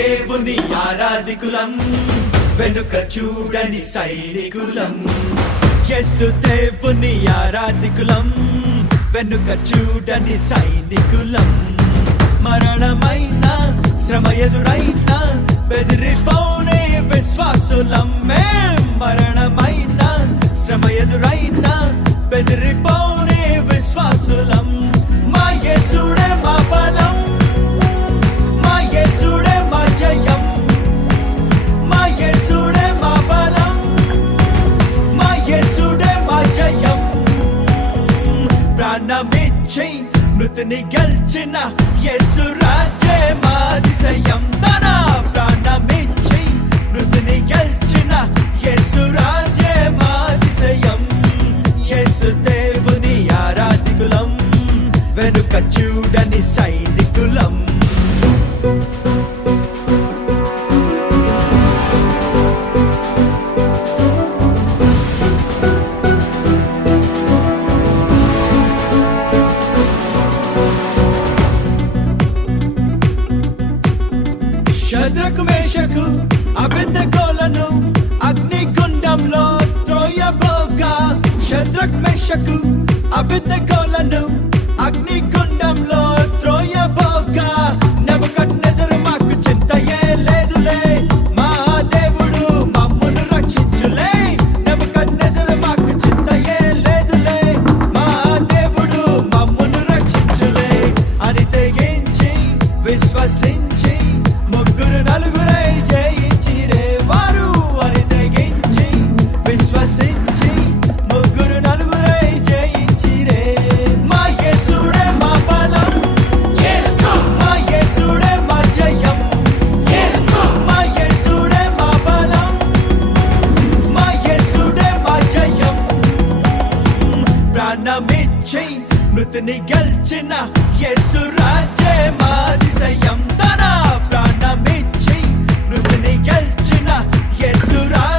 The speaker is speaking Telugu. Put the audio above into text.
దేవుని ఆరాధికులం, వెనుక చూడని సైనికులం. యేసు దేవుని ఆరాధికులం, వెనుక చూడని సైనికులం. మరణమైన శ్రమ ఎదురైనా బెదిరిపోనే విశ్వాసులం. మేం మరణమైన శ్రమ ఎదురైనా బెదిరిపోనే విశ్వాసులం. మా యేసుడే మా బలం, మా యేసుడే మా జయం, మా యేసుడే మా బలం, మా యేసుడే మా జయం. ప్రాణమిచ్చి మృతిని గెలిచిన యేసు రాజే మా అతిశయం. తన ప్రాణమిచ్చి మృతిని గెలిచిన యేసు రాజే మా అతిశయం. యేసు దేవుని ఆరాధికులం, వెనుక చూడని సైనికులం. శద్రకు మేషకు అబేద్నెగోలను అగ్నిగుండంలో త్రోయబోగా. శద్రకు మేషకు అబేద్నెగోలను అగ్నిగుండంలో త్రోయబోగా. నెబుకద్నెజరు మాకు చింతయే లేదులే, మా దేవుడు మమ్మును రక్షించులే. నెబుకద్నెజరు మాకు చింతయే లేదులే, మా దేవుడు మమ్మును రక్షించులే. అని తెగించి విశ్వసించి ముగ్గురు నలుగురై జయించిరే వారు. అని తెగించి విశ్వసించి ముగ్గురు నలుగురై జయించిరే. మా యేసుడే మా బలం, మా యేసుడే మా జయం, మా యేసుడే మా బలం, మా యేసుడే మా జయం. ప్రాణమిచ్చి మృతిని గెలిచిన యేసు రాజే మా అతిశయం. తన ప్రాణమిచ్చి మృతిని గెలిచిన యేసు రాజే